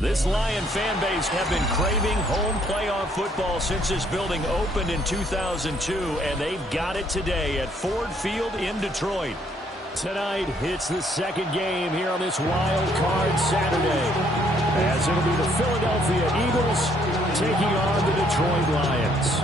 This Lion fan base have been craving home playoff football since this building opened in 2002, and they've got it today at Ford Field in Detroit. Tonight, it's the second game here on this Wild Card Saturday, as it'll be the Philadelphia Eagles taking on the Detroit Lions.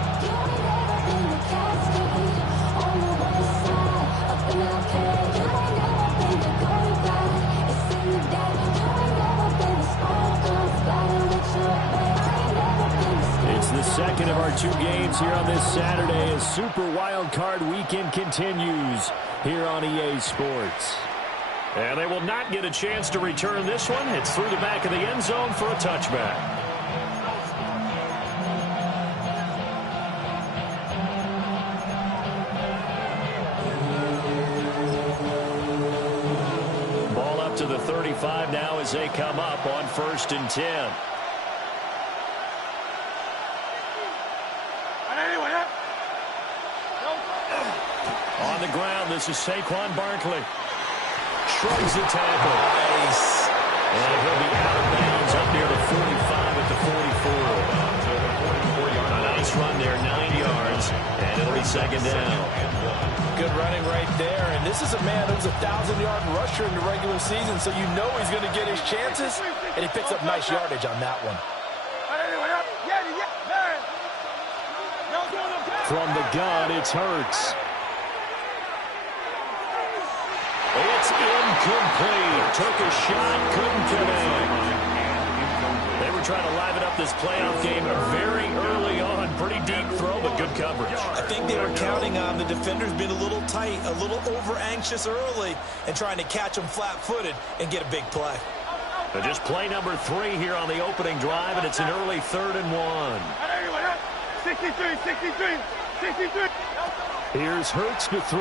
The second of our two games here on this Saturday as Super Wild Card Weekend continues here on EA Sports. And they will not get a chance to return this one. It's through the back of the end zone for a touchback. Ball up to the 35 now as they come up on 1st and 10. On the ground, this is Saquon Barkley. Shrugs the tackle. Nice. And he'll be out of bounds up near the 45 at the 44. A nice run there, 9 yards, and it'll be second down. Good running right there, and this is a man who's a 1,000-yard rusher in the regular season, so you know he's going to get his chances, and he picks up nice yardage on that one. From the gun, it's Hurts. It's incomplete. Took a shot, couldn't connect. They were trying to liven up this playoff game very early on. Pretty deep throw, but good coverage. I think they were counting on the defenders being a little tight, a little over-anxious early, and trying to catch them flat-footed and get a big play. But just play number 3 here on the opening drive, and it's an early 3rd and 1. 63. Here's Hurts to throw.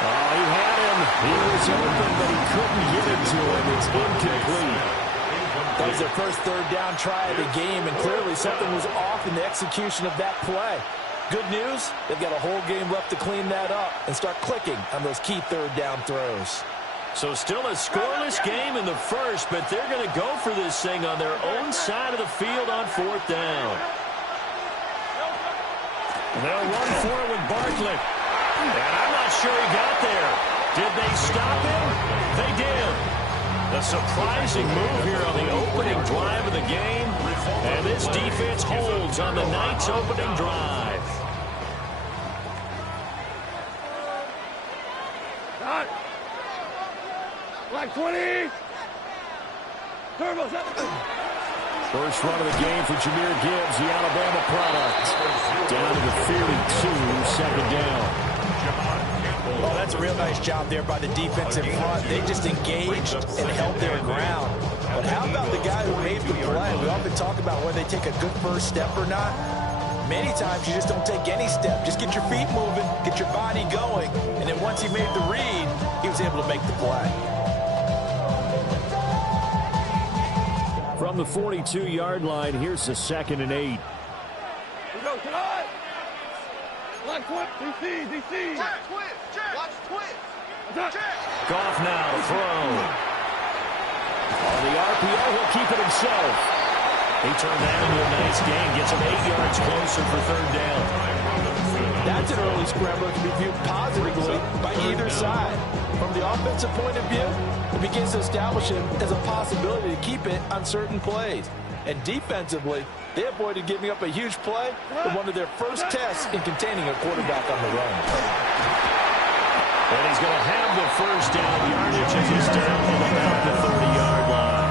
Oh, he had him. He was open, but he couldn't get it to him. It's incomplete. That was their first 3rd down try of the game, and clearly something was off in the execution of that play. Good news, they've got a whole game left to clean that up and start clicking on those key 3rd down throws. So still a scoreless game in the first, but they're going to go for this thing on their own side of the field on 4th down. They'll run for it with Barkley. And I'm not sure he got there. Did they stop him? They did. A surprising move here on the opening drive of the game. And this defense holds on the night's opening drive. Black 20. Turbo's up. First run of the game for Jahmyr Gibbs, the Alabama product. Down to the 42, second down. Oh, that's a real nice job there by the defense in front. They just engaged and held their ground. But how about the guy who made the play? We often talk about whether they take a good first step or not. Many times you just don't take any step. Just get your feet moving, get your body going. And then once he made the read, he was able to make the play. From the 42-yard line, here's the 2nd and 8. We go tonight. Black 20. DC. Watch twist. Goff now to throw. On the RPO, he'll keep it himself. He turned that into a nice gain. Gets him 8 yards closer for 3rd down. That's an early scrambler to be viewed positively by either side. From the offensive point of view, it begins to establish him as a possibility to keep it on certain plays. And defensively, they avoided giving up a huge play in one of their first tests in containing a quarterback on the run. And he's going to have the first down. Yardage as he's down at about the 30-yard line.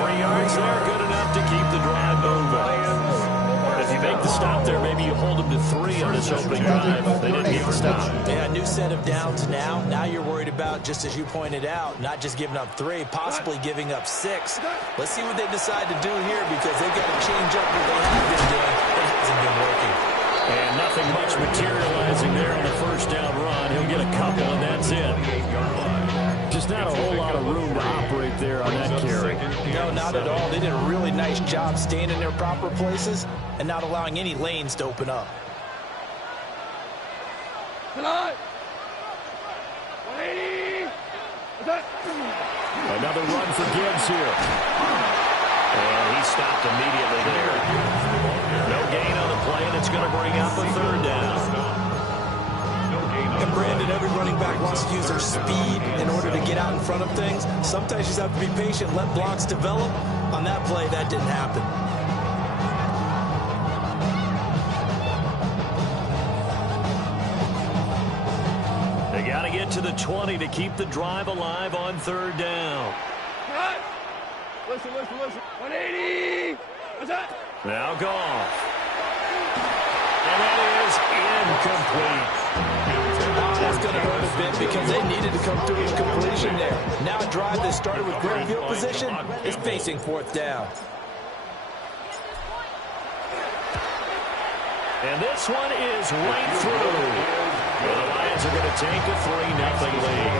3 yards there, good enough to keep the drive moving. If you make the stop there, maybe you hold him to 3 on this opening drive. They didn't get the stop. Yeah, a new set of downs now. Now you're worried about, just as you pointed out, not just giving up 3, possibly giving up 6. Let's see what they decide to do here, because they've got to change up what they have been doing. It hasn't been working. And nothing much materializing there on the first down run. He'll get a couple, and that's it. Just not a whole lot of room to operate there on that carry. No, not at all. They did a really nice job staying in their proper places and not allowing any lanes to open up. Tonight. 180. Another run for Gibbs here. And he stopped immediately there. No gain on the play, and it's going to bring up a third down. And Brandon, every running back wants to use their speed in order to get out in front of things. Sometimes you just have to be patient, let blocks develop. On that play, that didn't happen. They got to get to the 20 to keep the drive alive on third down. Cut. Listen. 180. What's that? Now Goff. And that is incomplete. That's going to hurt a bit because they needed to come through with completion there. Now a drive that started with great field position is facing fourth down. And this one is right through. The Lions are going to take a 3-0 lead.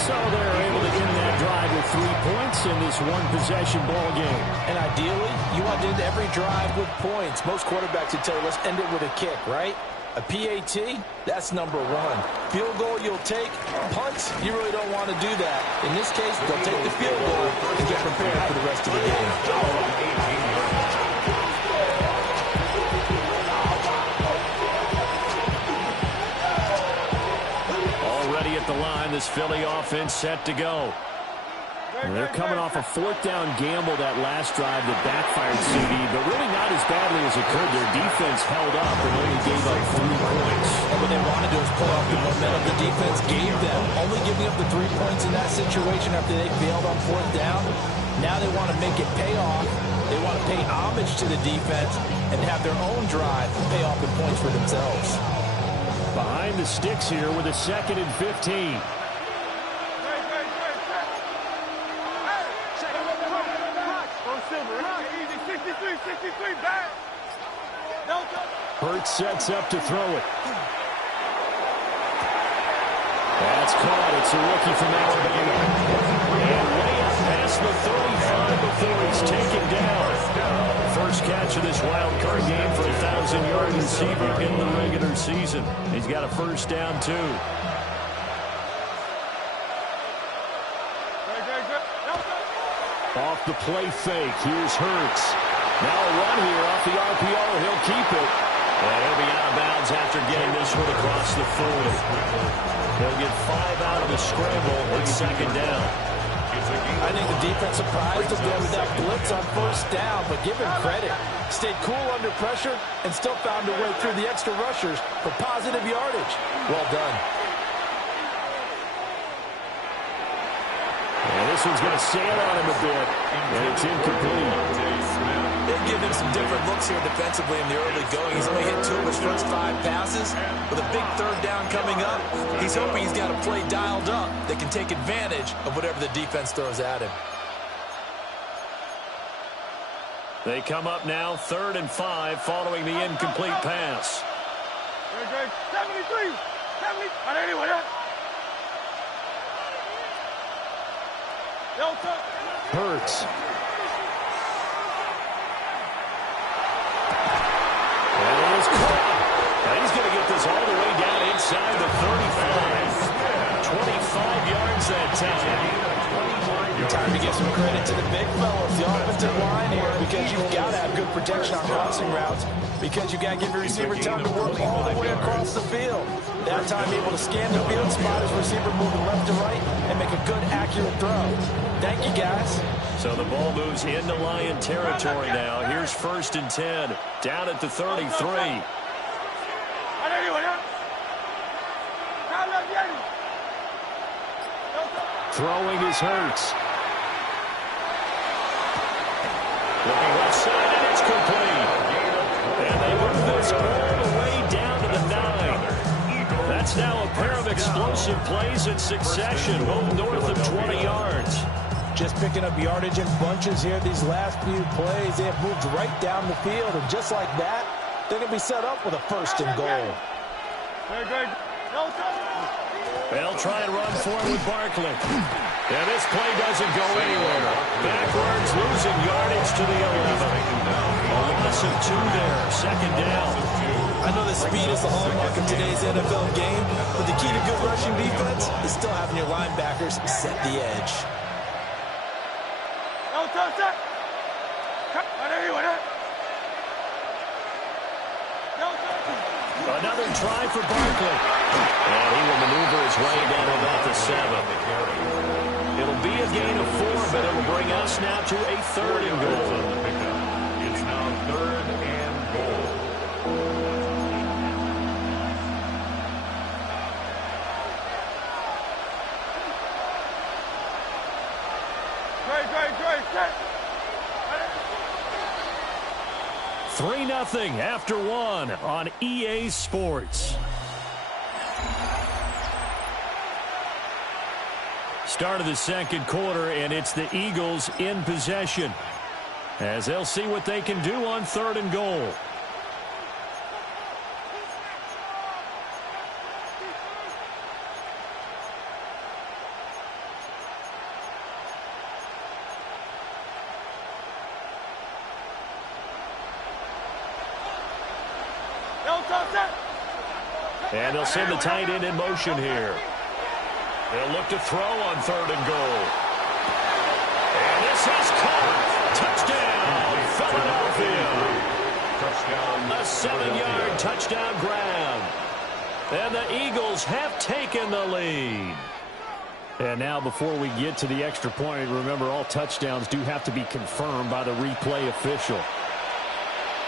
So they're able to end that drive with 3 points in this one-possession ball game. And ideally, you want to end every drive with points. Most quarterbacks would tell you, let's end it with a kick, right? A PAT, that's number 1. Field goal you'll take. Punts, you really don't want to do that. In this case, they'll take the field goal and get prepared for the rest of the game. Already at the line, this Philly offense set to go. And they're coming off a 4th down gamble that last drive that backfired CD, but really not as badly as it could. Their defense held up and only gave up 3 points. And what they wanted to do is pull off the momentum the defense gave them. Only giving up the 3 points in that situation after they failed on 4th down. Now they want to make it pay off. They want to pay homage to the defense and have their own drive pay off in points for themselves. Behind the sticks here with a 2nd and 15. Hurts sets up to throw it. That's caught. It's a rookie from Alabama. And way up past the 35 before he's taken down. First catch of this wild card game for a 1,000-yard receiver in the regular season. He's got a first down, too. Off the play fake. Here's Hurts. Now a run here off the RPO. He'll keep it. And he'll be out of bounds after getting this one across the 40. He'll get 5 out of the scramble. It's 2nd down. I think the defense surprised them there with that blitz on 1st down, but give him credit. Stayed cool under pressure and still found a way through the extra rushers for positive yardage. Well done. And this one's going to sail on him a bit, and it's incomplete. They've given him some different looks here defensively in the early going. He's only hit 2 of his first 5 passes. With a big 3rd down coming up, he's hoping he's got a play dialed up that can take advantage of whatever the defense throws at him. They come up now 3rd and 5 following the incomplete pass. 73. 70. Hurts. And it is caught. And he's going to get this all the way down inside the 35. 25 yards that time. Time to give some credit to the big fellas, the offensive line here, because you've got to have good protection on crossing routes, because you've got to give your receiver time to work all the way across the field. That time able to scan the field, spot his receiver moving left to right, and make a good, accurate throw. Thank you, guys. So the ball moves into Lion territory now. Here's 1st and 10, down at the 33. Throwing is Hurts. Looking left side, and it's complete. And they move this all the way down It's now a pair of explosive plays in succession, both north of 20 yards. Just picking up yardage in bunches here these last few plays. They have moved right down the field, and just like that, they're going to be set up with a first and goal. They'll try and run forward with Barkley. And this play doesn't go anywhere. Backwards, losing yardage to the 11. A loss of 2 there, second down. I know that speed is the hallmark of today's NFL game, but the key to good rushing defense is still having your linebackers set the edge. Another try for Barkley. And he will maneuver his way down about the 7. It'll be a gain of 4, but it'll bring us now to a 3rd and goal. It's now 3rd and goal. Great. 3-0 after 1 on EA Sports. Start of the second quarter, and it's the Eagles in possession, as they'll see what they can do on 3rd and goal. And they'll send the tight end in motion here. They'll look to throw on 3rd and goal. And this is caught. Touchdown, Philadelphia. A 7-yard touchdown grab. And the Eagles have taken the lead. And now before we get to the extra point, remember all touchdowns do have to be confirmed by the replay official.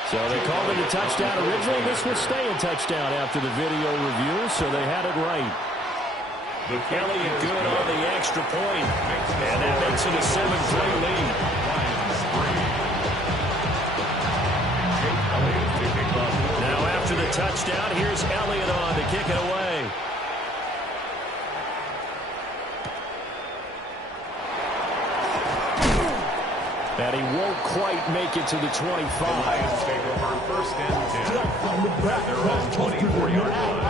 So they called it a touchdown originally. This will stay a touchdown after the video review, so they had it right. Elliott good on the extra point, and that makes it a 7-3 lead. Now after the touchdown, here's Elliott on to kick it away. And he won't quite make it to the 25. Lions take over 1st and 10 at their own 24-yard line.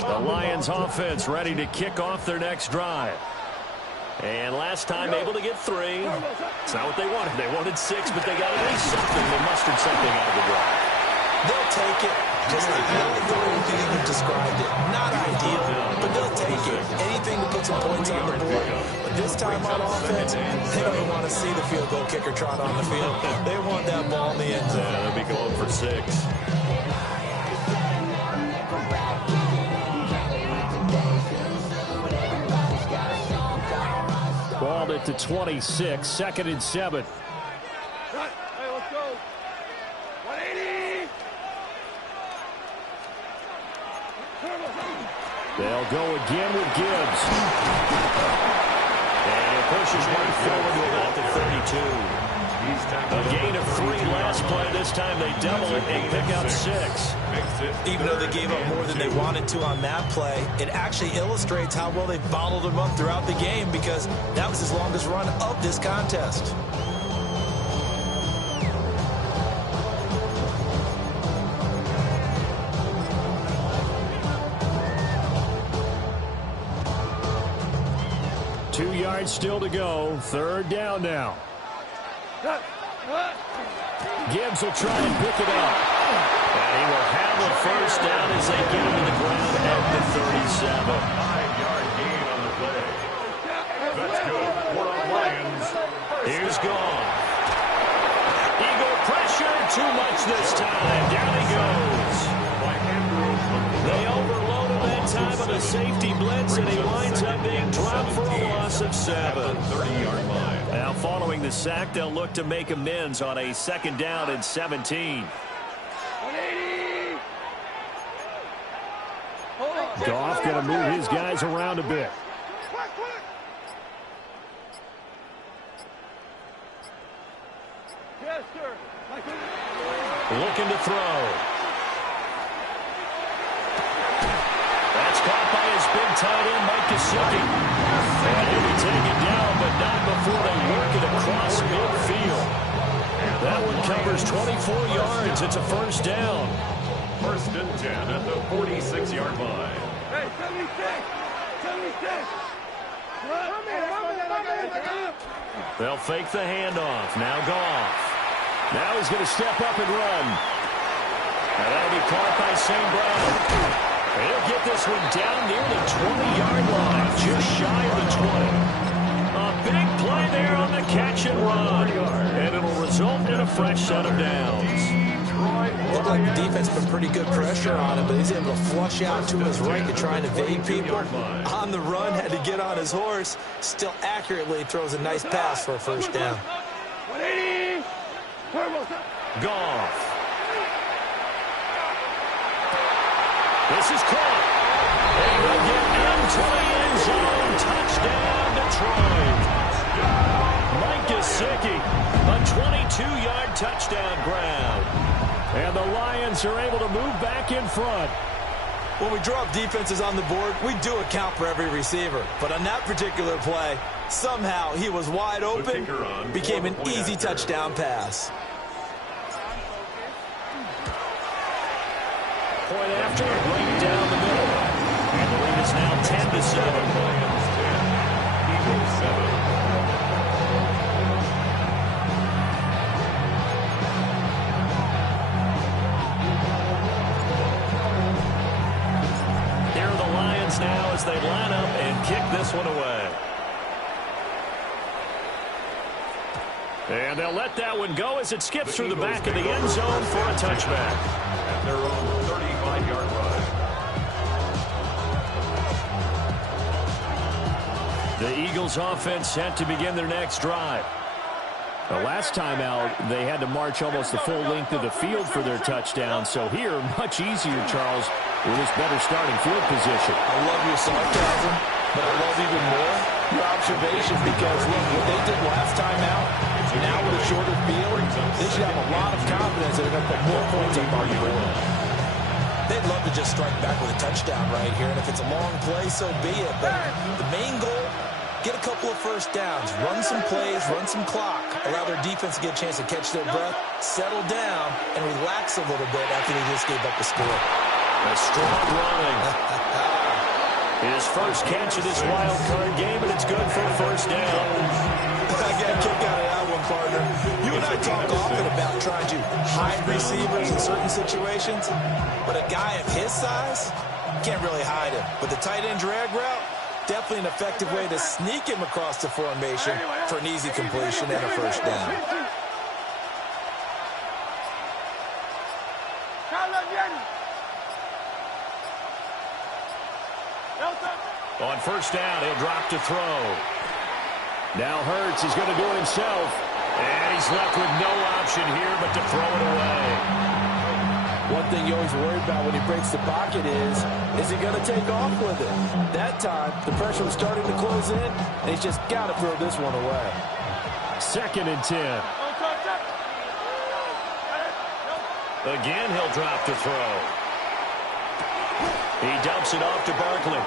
The Lions offense ready to kick off their next drive. And last time able to get 3. It's not what they wanted. They wanted 6, but they got at least something. They mustered something out of the drive. They'll take it, just like the way you described it. Not ideal, but they'll take it. Anything to put some points on the board. But this time on offense, they don't even want to see the field goal kicker trot on the field. They want that ball in the end zone. Yeah, they'll be going for 6. Balled it to 26, 2nd and 7. Hey, let's go. 180. They'll go again with Gibbs. And he pushes right forward to about the 32. A gain of 3 last play. This time they double it and pick up 6. Even though they gave up more than they wanted to on that play, it actually illustrates how well they bottled them up throughout the game, because that was his longest run of this contest. Two yards still to go. 3rd down now. Gibbs will try and pick it up. And he will have a 1st down as they get him to the ground at the 37. 5-yard gain on the play. That's good for the Lions. Here's gone. Eagle pressure, too much this time. Down he goes. They overload him that time on a safety blitz, and he winds up being dropped for a loss of 7. 30-yard line. Now following the sack, they'll look to make amends on a 2nd down and 17. 180. Goff going to move his guys around a bit. Quick. Yes, sir. Looking to throw. It's caught by his big tight end, Mike Gesicki. And he'll be taken down, but not before they work it across midfield. That one covers 24 yards. It's a first down. First and 10 at the 46-yard line. Hey, 76! 76! They'll fake the handoff. Now Goff. Now he's going to step up and run. And that'll be caught by St. Brown. He'll get this one down near the 20-yard line, just shy of the 20. A big play there on the catch and run. And it'll result in a fresh set of downs. Looked like the defense put pretty good pressure on him, but he's able to flush out to his right to try and evade people. On the run, had to get on his horse. Still accurately throws a nice pass for a first down. 180! Goff. This is caught. And he'll get into the end zone. Touchdown, Detroit. Mike Gesicki, a 22-yard touchdown grab. And the Lions are able to move back in front. When we draw up defenses on the board, we do account for every receiver. But on that particular play, somehow he was wide open, became an easy touchdown pass. Point after, right down the middle. And the lead is now 10-7. Lions 10, Eagles 7. Now as they line up and kick this one away. And they'll let that one go as it skips through the back of the end zone for a touchback. At their own 35-yard line. The Eagles offense set to begin their next drive. The last time out, they had to march almost the full length of the field for their touchdown. So here, much easier, Charles, with this better starting field position. I love your sarcasm, but I love even more your observation because, look, what they did last time out, now with a shorter field, they should have a lot of confidence that they're going to put more points up on the board. They'd love to just strike back with a touchdown right here, and if it's a long play, so be it. But the main goal, get a couple of first downs, run some plays, run some clock, allow their defense to get a chance to catch their breath, settle down, and relax a little bit after they just gave up the score. A strong running. His first catch of this wild card game, and it's good for a first down. I got a kick out of that one, partner. You and I talk often about trying to hide receivers in certain situations, but a guy of his size can't really hide him. But the tight end drag route, definitely an effective way to sneak him across the formation for an easy completion and a first down. On first down, he'll drop to throw. Now Hurts is going to do it himself. And he's left with no option here but to throw it away. One thing you always worry about when he breaks the pocket is he going to take off with it? That time, the pressure was starting to close in, and he's just got to throw this one away. 2nd and 10. Again, he'll drop to throw. He dumps it off to Barkley.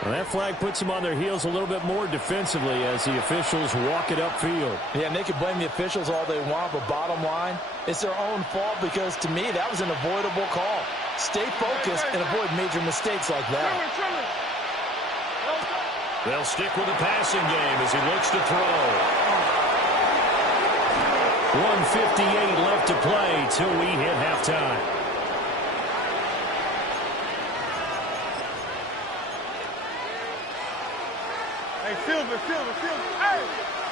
Well, that flag puts them on their heels a little bit more defensively as the officials walk it upfield. Yeah, and they can blame the officials all they want, but bottom line, it's their own fault because, to me, that was an avoidable call. Stay focused and avoid major mistakes like that. They'll stick with the passing game as he looks to throw. 1:58 left to play till we hit halftime. Hey, Silver. Hey,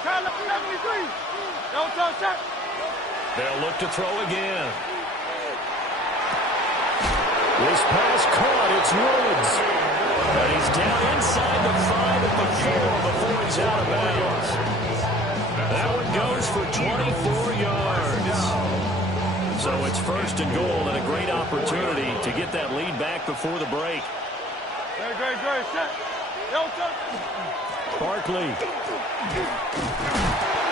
Tyler, 73. Don't touch that. They'll look to throw again. This pass caught. It's Woods. But he's down inside the 5 at the 4 before he's out of bounds. That one goes for 24 yards. So it's 1st and goal and a great opportunity to get that lead back before the break. Great. Set. Don't touch. Barkley.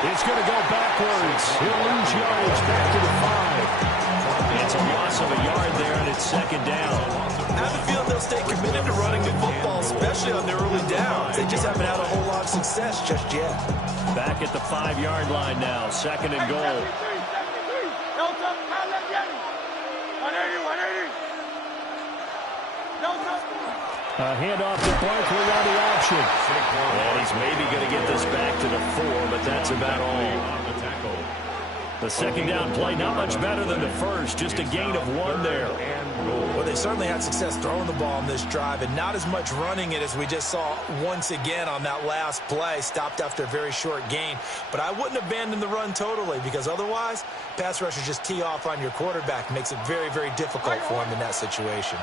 It's going to go backwards. He'll lose yardage back to the 5. It's a loss of a yard there, and it's second down. I have a feeling they'll stay committed to running the football, especially on their early downs. They just haven't had a whole lot of success just yet. Back at the 5-yard line now, second and goal. A handoff to Barkley on the option. And he's maybe going to get this back to the 4, but that's about all. The second down play, not much better than the first, just a gain of 1 there. Well, they certainly had success throwing the ball on this drive, and not as much running it as we just saw once again on that last play, stopped after a very short gain. But I wouldn't abandon the run totally, because otherwise, pass rushers just tee off on your quarterback. Makes it very, very difficult for him in that situation.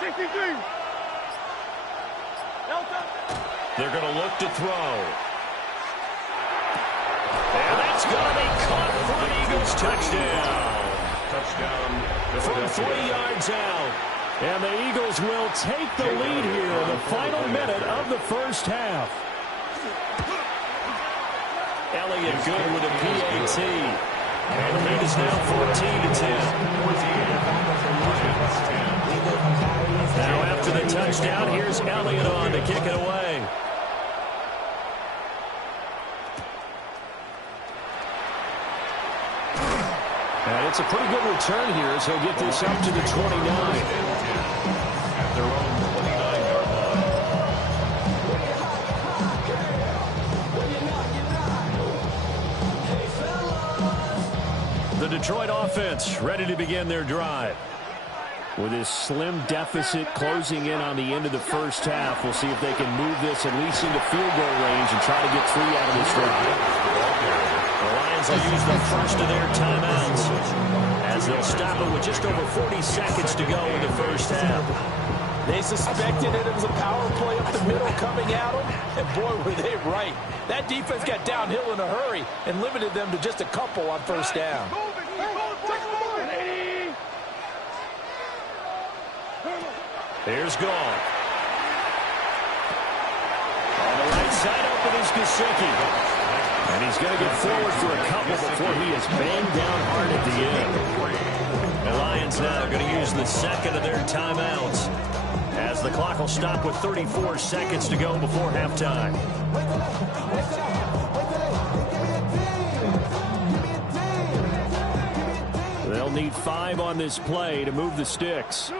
63. They're going to look to throw. And that's going to be caught for an Eagles touchdown. From 3 yards out. And the Eagles will take the lead here in the final minute of the first half. Elliott good with a PAT. And the lead is now 14-10. Now after the touchdown, here's Elliott on to kick it away. And it's a pretty good return here as he'll get this up to the 29. At their own 29-yard line. The Detroit offense ready to begin their drive. With this slim deficit closing in on the end of the first half, we'll see if they can move this at least into field goal range and try to get 3 out of this drive. The Lions will use the first of their timeouts as they'll stop it with just over 40 seconds to go in the first half. They suspected it was a power play up the middle coming at them, and boy, were they right. That defense got downhill in a hurry and limited them to just a couple on first down. Here's Gone. On the right side, open is Gesicki. And he's going to get forward for a couple before he is banged down hard at the end. The Lions now going to use the second of their timeouts as the clock will stop with 34 seconds to go before halftime. They'll need 5 on this play to move the sticks.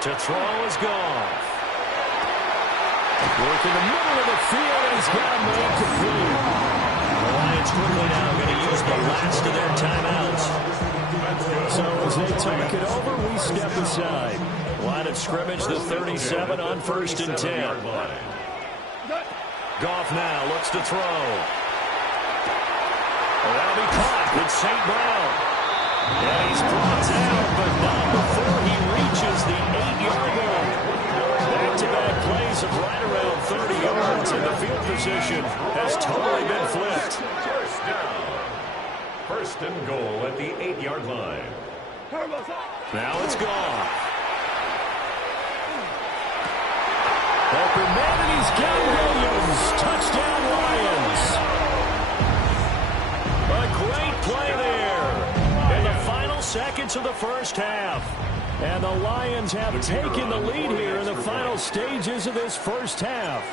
To throw is Gone. Work in the middle of the field, and he's got a man complete. The Lions quickly now going to use the last of their timeouts. So as they talk it over, we step aside. Line of scrimmage, the 37 on 1st and 10. Goff now looks to throw. That'll be caught with St. Brown. And he's brought down, but not before he reaches the 8-yard line. Back-to-back plays of right around 30 yards, and the field position has totally been flipped. First down. First and goal at the 8-yard line. Now it's Gone. Open man, and he's got Williams. Touchdown, Lions. A great play there in the final seconds of the first half. And the Lions have taken the lead here in the final stages of this first half.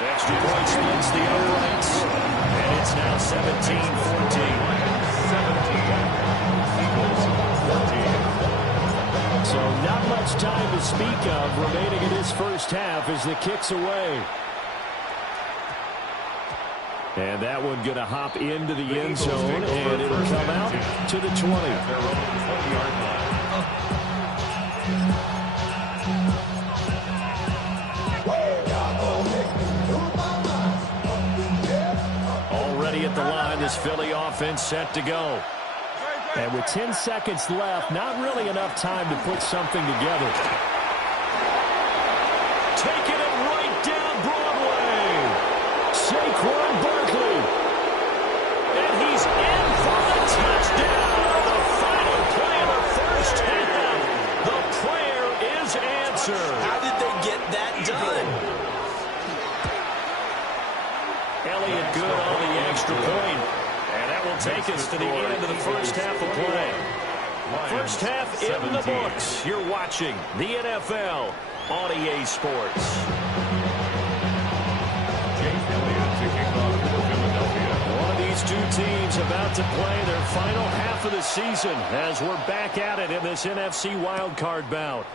Extra point splits the uprights. And it's now 17-14. 17-14. So not much time to speak of remaining in this first half as the kick's away. And that one going to hop into the end zone, and it'll come out to the 20. Already at the line, this Philly offense set to go. And with 10 seconds left, not really enough time to put something together. Taking it right down Broadway. Saquon Barkley. And he's in for the That'll take us to the end of the first half of play. First half in the books. You're watching the NFL on EA Sports. One of these two teams about to play their final half of the season as we're back at it in this NFC Wildcard bout.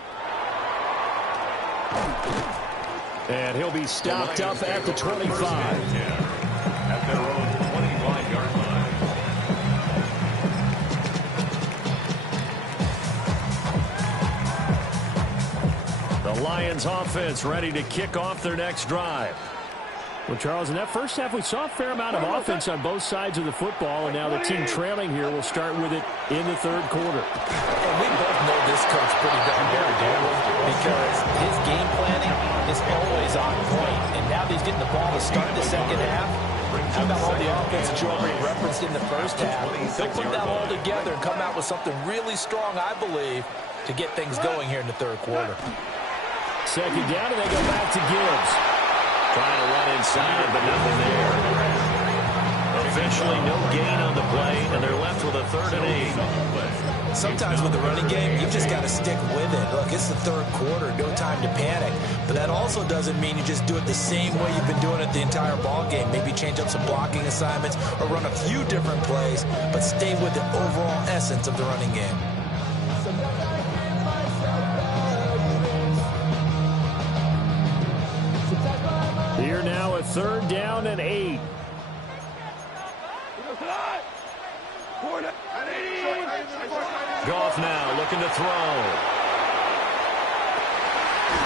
And he'll be stopped up at the 25. At their own 25-yard line. The Lions offense ready to kick off their next drive. Well, Charles, in that first half, we saw a fair amount of offense on both sides of the football, and now the team trailing here will start with it in the third quarter. And we both know this coach pretty darn well, because his game planning is always on point. And now that he's getting the ball to start the second half, how about all the offense that you already referenced in the first half? He'll put that all together and come out with something really strong, I believe, to get things going here in the third quarter. Second down, and they go back to Gibbs. Trying to run inside, but nothing there. Officially no gain on the play, and they're left with a 3rd and 8. Sometimes with the running game, you just got to stick with it. Look, it's the third quarter, no time to panic. But that also doesn't mean you just do it the same way you've been doing it the entire ball game. Maybe change up some blocking assignments or run a few different plays, but stay with the overall essence of the running game. Here now a 3rd down and 8. Goff now looking to throw.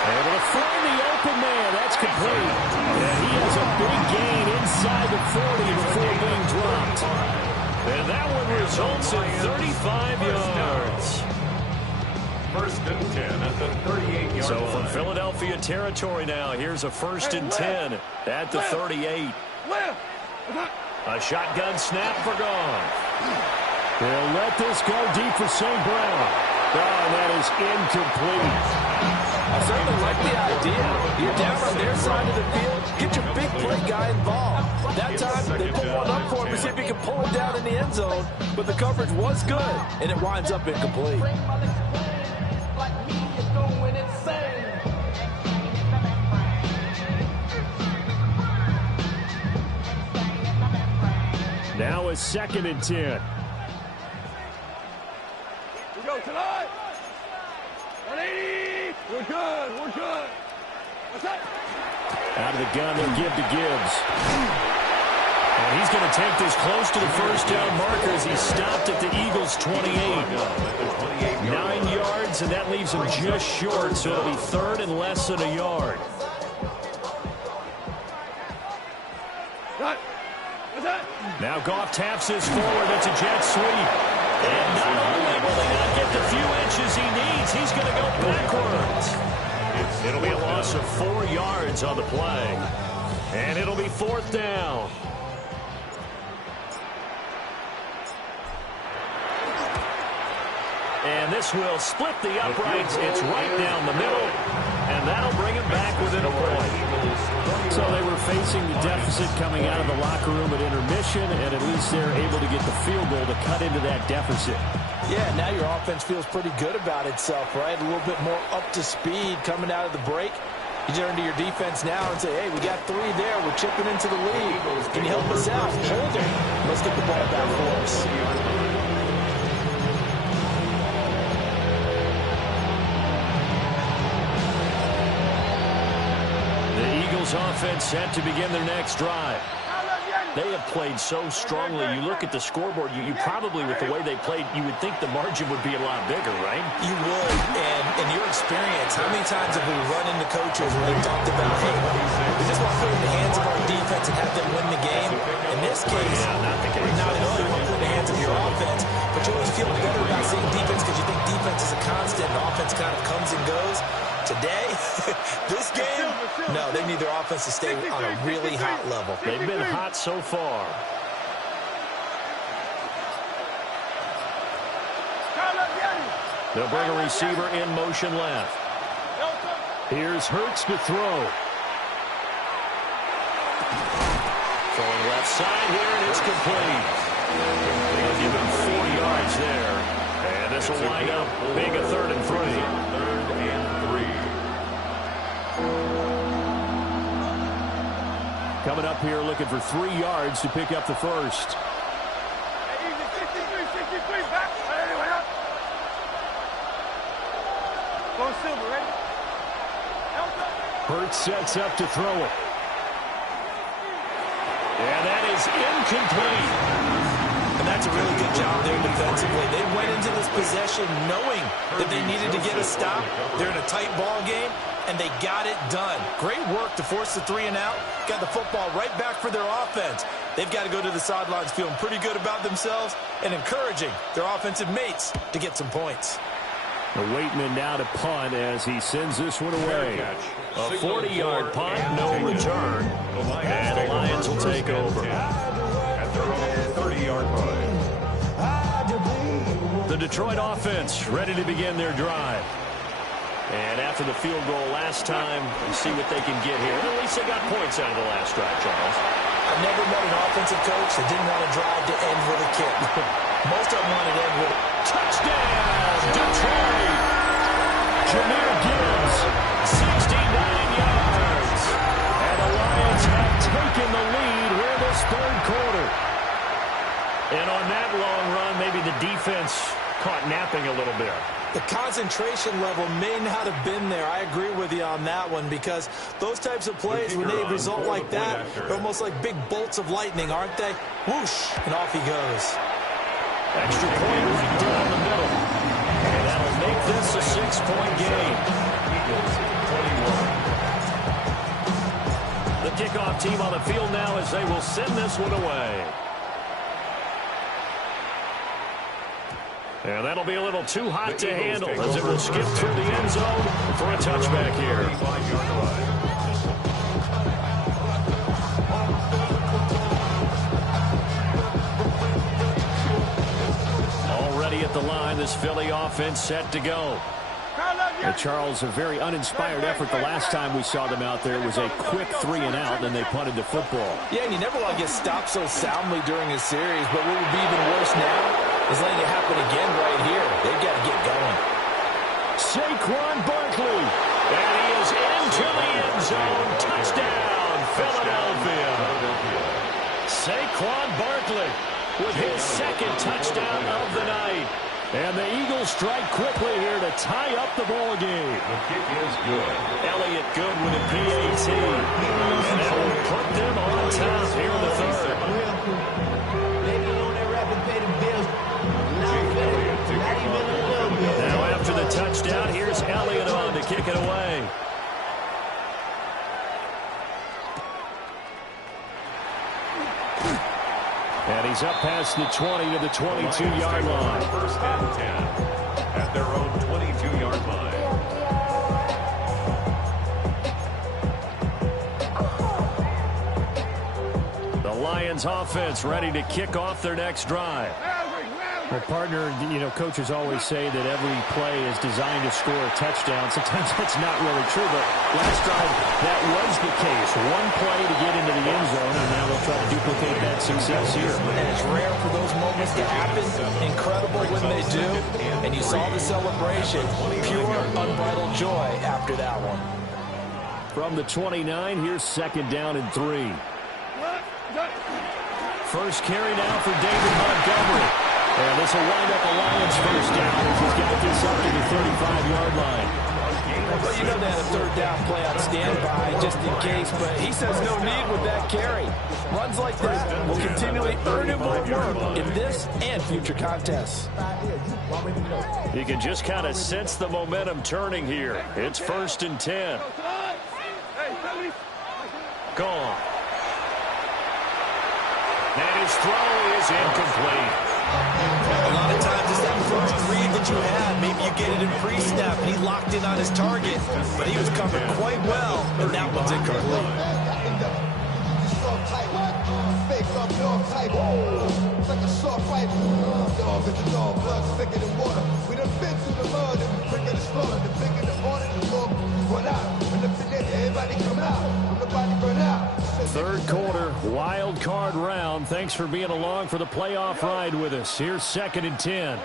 Able to find the open man. That's complete. And he has a big gain inside the 40 before being dropped. And that one results in 35 yards. 1st and 10 at the 38-yard line. So from Philadelphia territory now, here's a 1st and 10 at the 38. A shotgun snap for Goff. They'll let this go deep for St. Brown. Oh, and that is incomplete. I certainly like the idea. You're down on their side of the field. Get your big play guy involved. That time, they put one up for him to see if he can pull him down in the end zone. But the coverage was good, and it winds up incomplete. Now a 2nd and 10. We go tonight. 180. We're good. We're good. What's that? Out of the gun, they'll give to Gibbs. And he's going to take this close to the 1st down marker as he's stopped at the Eagles' 28. 9 yards, and that leaves him just short, so it'll be 3rd and less than a yard. Now Goff taps this forward. It's a jet sweep. And not only will he not get the few inches he needs, he's going to go backwards. It'll be a loss of 4 yards on the play. And it'll be 4th down. And this will split the uprights. It's right down the middle. And that'll bring him back within a point. So they were facing the deficit coming out of the locker room at intermission, and at least they're able to get the field goal to cut into that deficit. Yeah, now your offense feels pretty good about itself, right? A little bit more up to speed coming out of the break. You turn to your defense now and say, hey, we got 3 there. We're chipping into the lead. Can you help us out? Hold it. Let's get the ball back for us. Offense set to begin their next drive. They have played so strongly. You look at the scoreboard, you probably, with the way they played, you would think the margin would be a lot bigger, right? You would. And in your experience, how many times have we run into coaches where they've talked about, hey, we just want to put it in the hands of our defense and have them win the game? In this case, not at all. You want to put it in the hands of your offense, but you always feel better about seeing defense because you think defense is a constant and offense kind of comes and goes. Today, this game, no, they need their offense to stay on a really hot level. They've been hot so far. They'll bring a receiver in motion left. Here's Hurts to throw. Throwing left side here, and it's complete. They'll give him 4 yards there. And this will wind up being a 3rd and 3. 3rd and 3. Coming up here looking for 3 yards to pick up the first. Hurts sets up to throw it. And that is incomplete. And that's a really good job there defensively. They went into this possession knowing that they needed to get a stop. They're in a tight ball game, and they got it done. Great work to force the 3 and out. Got the football right back for their offense. They've got to go to the sidelines feeling pretty good about themselves and encouraging their offensive mates to get some points. The Waitman now to punt as he sends this one away. A 40-yard punt, no return. And the Lions will take over. At their own 30-yard line. The Detroit offense ready to begin their drive. And after the field goal last time, we'll see what they can get here. At least they got points out of the last drive, Charles. I've never met an offensive coach that didn't want to drive to end with a kick. Most of them wanted to end with a touchdown, Detroit. Jahmyr Gibbs, 69 yards. And the Lions have taken the lead here this 3rd quarter. And on that long run, maybe the defense caught napping a little bit. The concentration level may not have been there. I agree with you on that one because those types of plays, when they result like that, they're almost like big bolts of lightning, aren't they? Whoosh, and off he goes. Extra point right down the middle. And that'll make this a 6-point game. The kickoff team on the field now as they will send this one away. And that'll be a little too hot to handle as it will skip through the end zone for a touchback here. Already at the line, this Philly offense set to go. And Charles, a very uninspired effort the last time we saw them out there was a quick 3 and out, and they punted the football. Yeah, and you never want to get stopped so soundly during a series, but what would be even worse now is letting it happen again right here. They've got to get going. Saquon Barkley. And he is into the end zone. Touchdown, Philadelphia. Saquon Barkley with his 2nd touchdown of the night. And the Eagles strike quickly here to tie up the ball game. The kick is good. Elliott good with a PAT. And that will put them on top here in the 3rd. Now after the touchdown, here's Elliott on to kick it away. And he's up past the 20 to the 22-yard line. 1st and 10 at their own 22-yard line. The Lions offense ready to kick off their next drive. Well, partner, you know, coaches always say that every play is designed to score a touchdown. Sometimes that's not really true, but last drive, that was the case. One play to get into the end zone, and now they'll try to duplicate that success here. And it's rare for those moments to happen. Incredible when they do. And you saw the celebration. Pure, unbridled joy after that one. From the 29, here's 2nd down and 3. First carry now for David Montgomery. And this will wind up a Lions 1st down as he's got this up to the 35-yard line. Well, you know they had a 3rd down play on standby just in case, but he says no need with that carry. Runs like this will continually earn him more work in this and future contests. You can just kind of sense the momentum turning here. It's 1st and 10. Gone. And his throw is incomplete. A lot of times it's that first read that you had. Maybe you get it in pre-snap, and he locked in on his target, but he was covered quite well, and that one's incomplete. Like a shark fight, dog is a dog, blood thicker than water. We done been through the mud, and we quicker to slaughter. The bigger the order, the more we run out. And if it is, everybody come out, when the body burn out. Third quarter, wild card round. Thanks for being along for the playoff ride with us. Here's 2nd and 10.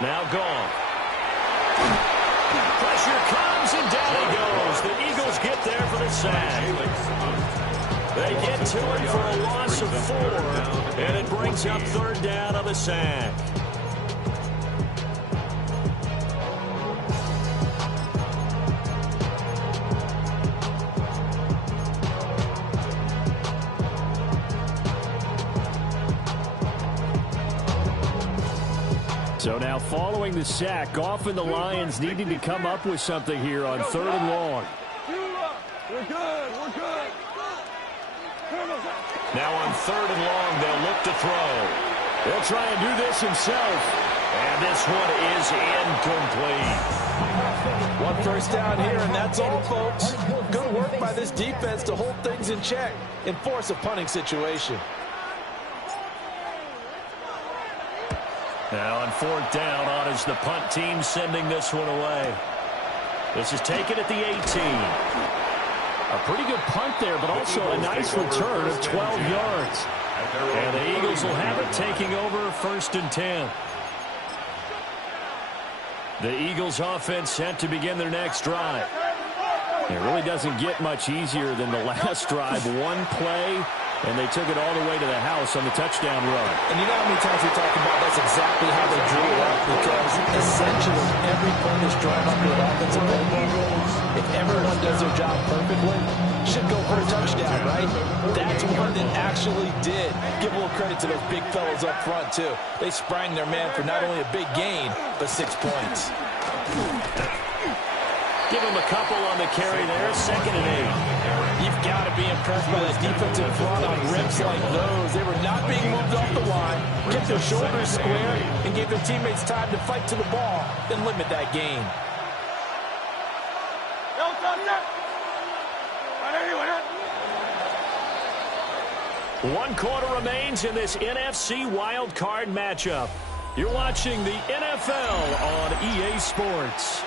Now gone. Pressure comes, and down he goes. The Eagles get there for the sack. They get to it for a loss of 4, and it brings up 3rd down on the sack. So now following the sack, often the Lions needing to come up with something here on 3rd and long. We're good. We're good. Now on 3rd and long, they'll look to throw. They'll try and do this himself. And this one is incomplete. 1 first down here, and that's all, folks. Good work by this defense to hold things in check and force a punting situation. Now on 4th down, on is the punt team sending this one away. This is taken at the 18. A pretty good punt there, but also a nice return of 12 yards. And the Eagles will have it, taking over 1st and 10. The Eagles offense set to begin their next drive. It really doesn't get much easier than the last drive. One play, and they took it all the way to the house on the touchdown run. And you know how many times we talk about that's exactly how they drew it up, because essentially every point is drawn up to an offensive playbook. If everyone does their job perfectly, should go for a touchdown, right? That's one that actually did. Give a little credit to those big fellas up front, too. They sprang their man for not only a big gain, but 6 points. Give him a couple on the carry there, 2nd and 8. You've got to be impressed by that defensive front on rips like those. They were not being moved off the line, kept their shoulders square, and gave their teammates time to fight to the ball, then limit that gain. One quarter remains in this NFC wildcard matchup. You're watching the NFL on EA Sports.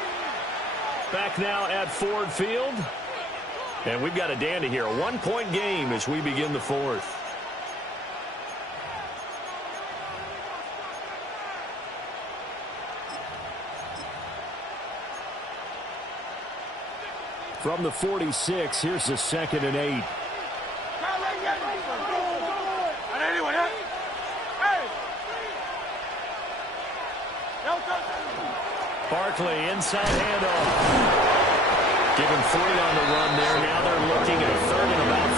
Back now at Ford Field. And we've got a dandy here. A 1-point game as we begin the 4th. From the 46, here's the 2nd and 8. Barkley, inside handoff. Give him 3 on the run there. Now they're looking at 3rd and about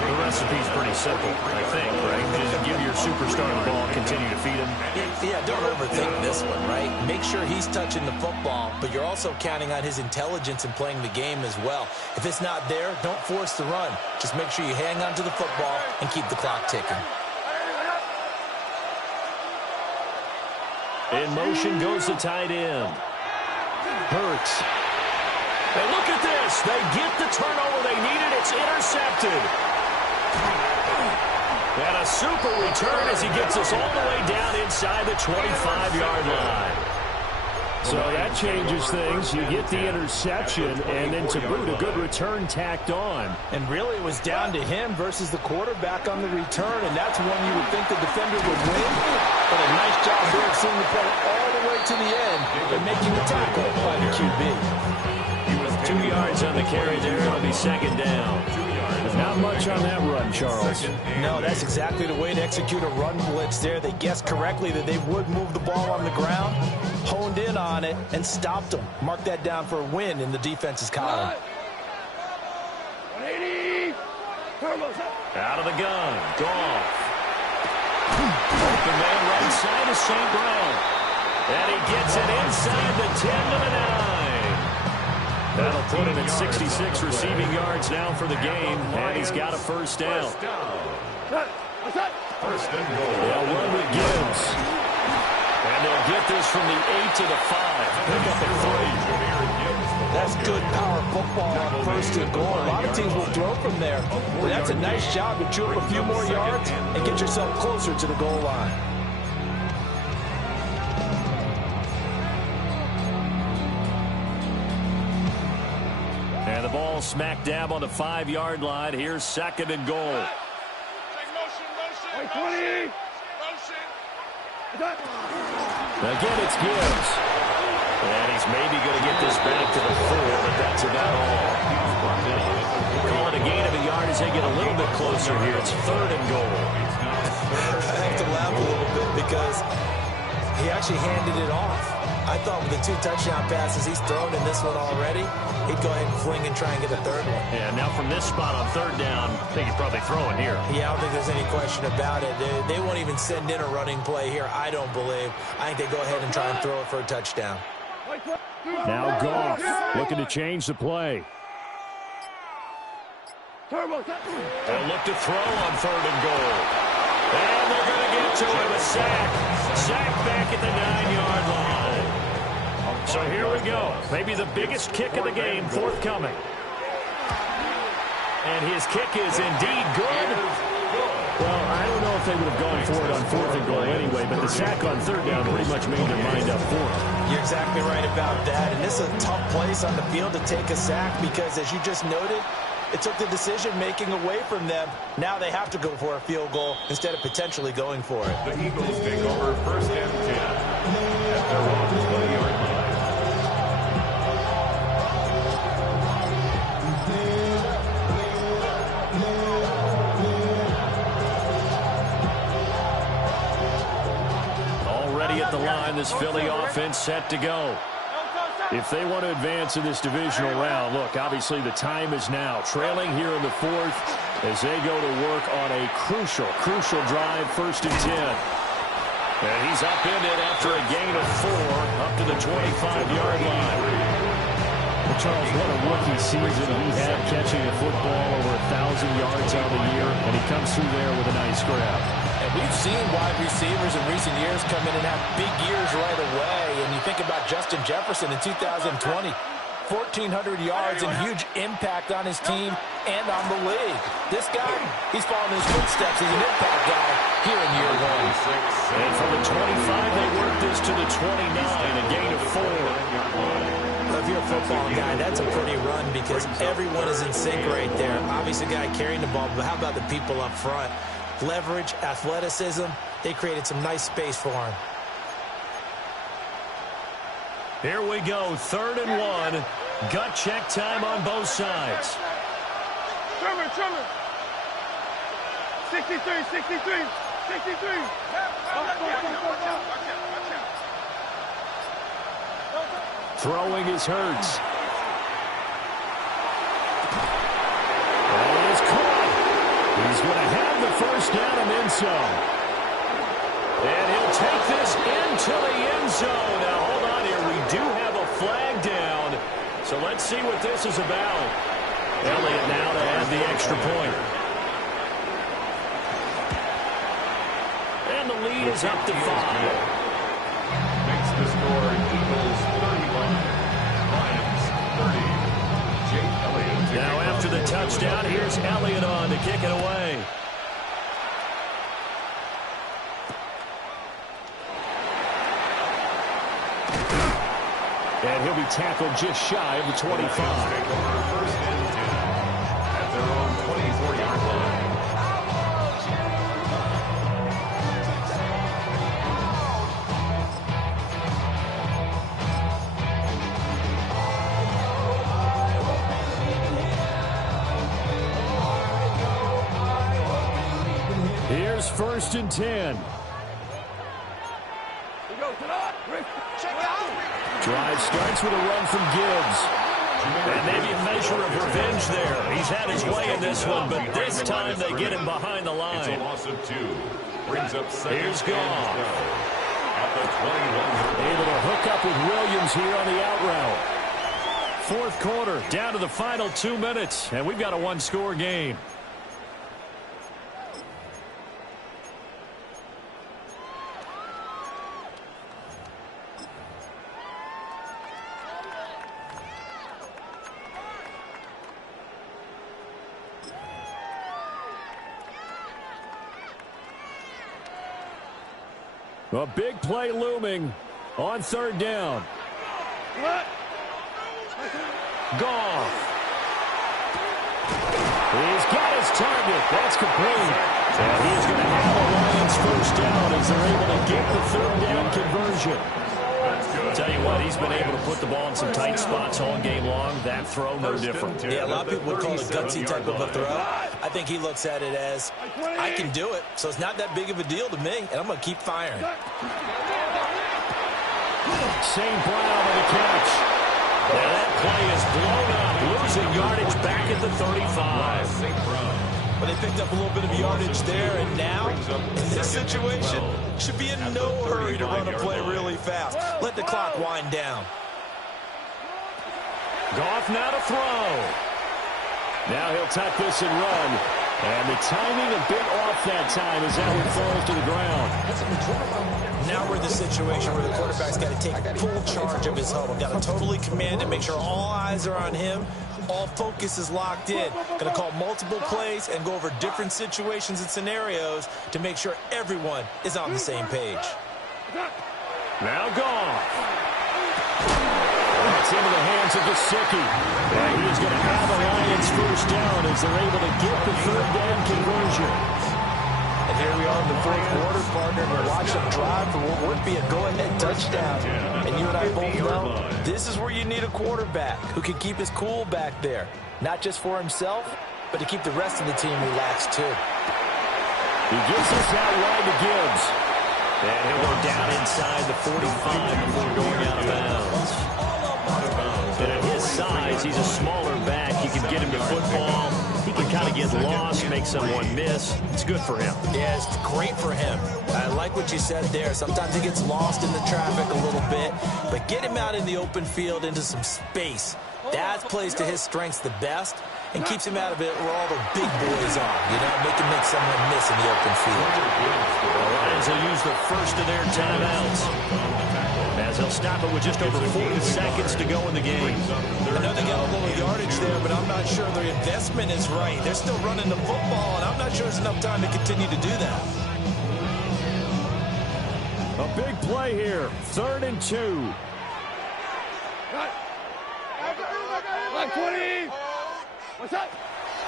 5. The recipe's pretty simple, I think, right? Just give your superstar the ball, continue to feed him. Yeah, don't overthink this one, right? Make sure he's touching the football, but you're also counting on his intelligence in playing the game as well. If it's not there, don't force the run. Just make sure you hang on to the football and keep the clock ticking. In motion goes the tight end. Hurts. And look at this. They get the turnover they needed. It's intercepted. And a super return as he gets us all the way down inside the 25-yard line. So that changes things. You get the interception, and then to boot, a good return tacked on. And really, it was down to him versus the quarterback on the return, and that's one you would think the defender would win. But a nice job there of seeing the play all the way to the end and making the tackle by the QB. 2 yards on the carry there. It'll be 2nd down. Not much on that run, Charles. No, that's exactly the way to execute a run blitz there. They guessed correctly that they would move the ball on the ground, honed in on it, and stopped them. Mark that down for a win in the defense's column. 180. Out of the gun. Goff. Open man right side of St. Brown. And he gets it inside the 10 to the 9. That'll put him at 66 receiving yards now for the game, and he's got a 1st down. They'll run with Gibbs. And they'll get this from the 8 to the 5. Pick up at 3. That's good power football on 1st and goal. A lot of teams will throw from there. But that's a nice job to chew up a few more yards and get yourself closer to the goal line. the ball smack dab on the 5-yard line. Here's 2nd and goal. Again, it's Gibbs. And he's maybe going to get this back to the 4, but that's about all. Call it a gain of a yard as they get a little bit closer here. It's 3rd and goal. I have to laugh a little bit because he actually handed it off. I thought with the 2 touchdown passes he's thrown in this one already, he'd go ahead and fling and try and get a 3rd one. Yeah, now from this spot on 3rd down, I think he's probably throwing here. Yeah, I don't think there's any question about it. They won't even send in a running play here, I don't believe. I think they go ahead and try and throw it for a touchdown. Now Goff looking to change the play. They'll look to throw on 3rd and goal. And they're going to get to him, a sack. Sack back at the 9-yard line. So here we go. Maybe the biggest kick of the game forthcoming. And his kick is indeed good. Well, I don't know if they would have gone for it on 4th and goal anyway, but the sack on 3rd down pretty much made their mind up for it. You're exactly right about that. And this is a tough place on the field to take a sack because, as you just noted, it took the decision-making away from them. Now they have to go for a field goal instead of potentially going for it. The Eagles take over 1st and 10 at their own 20-yard line. Already at the line, this Philly offense set to go. If they want to advance in this divisional round, look, obviously the time is now. Trailing here in the 4th as they go to work on a crucial drive, 1st and 10. And he's up in it after a gain of 4, up to the 25-yard line. Well, Charles, what a rookie season he had, catching a football over 1,000 yards on the year, and he comes through there with a nice grab. And we've seen wide receivers in recent years come in and have big years right away. And you think about Justin Jefferson in 2020, 1,400 yards and huge impact on his team and on the league. This guy, he's following his footsteps as an impact guy here in year 1. And from the 25, they work this to the 29, a gain of 4. If you're a football guy, that's a pretty run because everyone is in sync right there. Obviously, the guy carrying the ball, but how about the people up front? Leverage, athleticism, they created some nice space for him. Here we go, 3rd and 1. Gut check time on both sides. Trevor. 63. Throwing is Hurts. That is caught. He's going to have the 1st down and then some. And he'll take this into the end zone. Now, hold on here. We do have a flag down. So let's see what this is about. Elliott now to add the extra point. And the lead is up to 5. Makes the score Eagles 31, Lions 30. Jake Elliott. Now after the touchdown, here's Elliott on to kick it away. And he'll be tackled just shy of the 25. Take over 1st and 10 at their own 24-yard line. Here's 1st and 10. Drive starts with a run from Gibbs. And maybe a measure of revenge there. He's had his way in this one, but this time they get him behind the line. It's a loss of 2. Brings up 2nd. Here's Goff. At the 21. Able to hook up with Williams here on the out route. 4th quarter, down to the final 2 minutes, and we've got a 1-score game. A big play looming on 3rd down. Goff. He's got his target. That's complete. And he is going to have a Lions first down as they're able to get the third down conversion. Tell you what, he's been able to put the ball in some tight spots all game long. That throw, no different. Yeah, a lot of people would call it a gutsy type of a throw. I think he looks at it as, I can do it, so it's not that big of a deal to me, and I'm going to keep firing. St. Brown with a catch. Now that play is blown up, losing yardage back at the 35. But they picked up a little bit of yardage there, and now, in this situation, should be in no hurry to run a play really fast. Let the clock wind down. Goff now to throw. Now he'll tuck this and run. And the timing a bit off that time as that one falls to the ground. Now we're in the situation where the quarterback's got to take full charge of his huddle. Got to totally command it, make sure all eyes are on him. All focus is locked in. Going to call multiple plays and go over different situations and scenarios to make sure everyone is on the same page. Now Goff. It's into the hands of Gesicki. And he is going to have the Lions first down as they're able to get the third down conversion. And here we are in the fourth quarter, partner, and we're watching them drive for what would be a go-ahead touchdown. And you and I both know this is where you need a quarterback who can keep his cool back there. Not just for himself, but to keep the rest of the team relaxed too. He gives this out wide to Gibbs. And he'll go down inside the 45 before going out of bounds. And at his size, he's a smaller back. You can get him to football. He can kind of get lost, make someone miss. It's good for him. Yeah, it's great for him. I like what you said there. Sometimes he gets lost in the traffic a little bit, but get him out in the open field into some space. That plays to his strengths the best and keeps him out of it where all the big boys are. You know, make someone miss in the open field. The Lions will use the first of their timeouts, as they'll stop it with just over 40 seconds to go in the game. I know they got a little yardage there, but I'm not sure their investment is right. They're still running the football, and I'm not sure there's enough time to continue to do that. A big play here. 3rd and 2. What's up?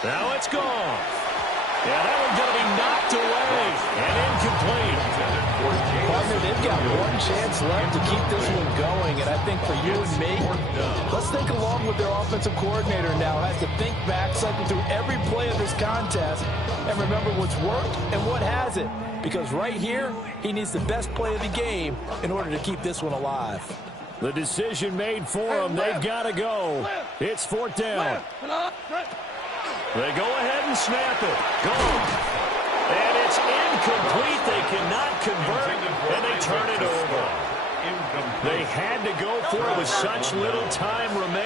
Now it's gone. Yeah, that one's going to be knocked away and incomplete. Partner, they've got one chance left to keep this one going, and I think for you and me, let's think along with their offensive coordinator now. Has to think back, cycle through every play of this contest, and remember what's worked and what hasn't. Because right here, he needs the best play of the game in order to keep this one alive. The decision made for them. They've got to go. It's 4th down. They go ahead and snap it. Gone. And it's incomplete. They cannot convert, and they turn it over. They had to go for it with such little time remaining.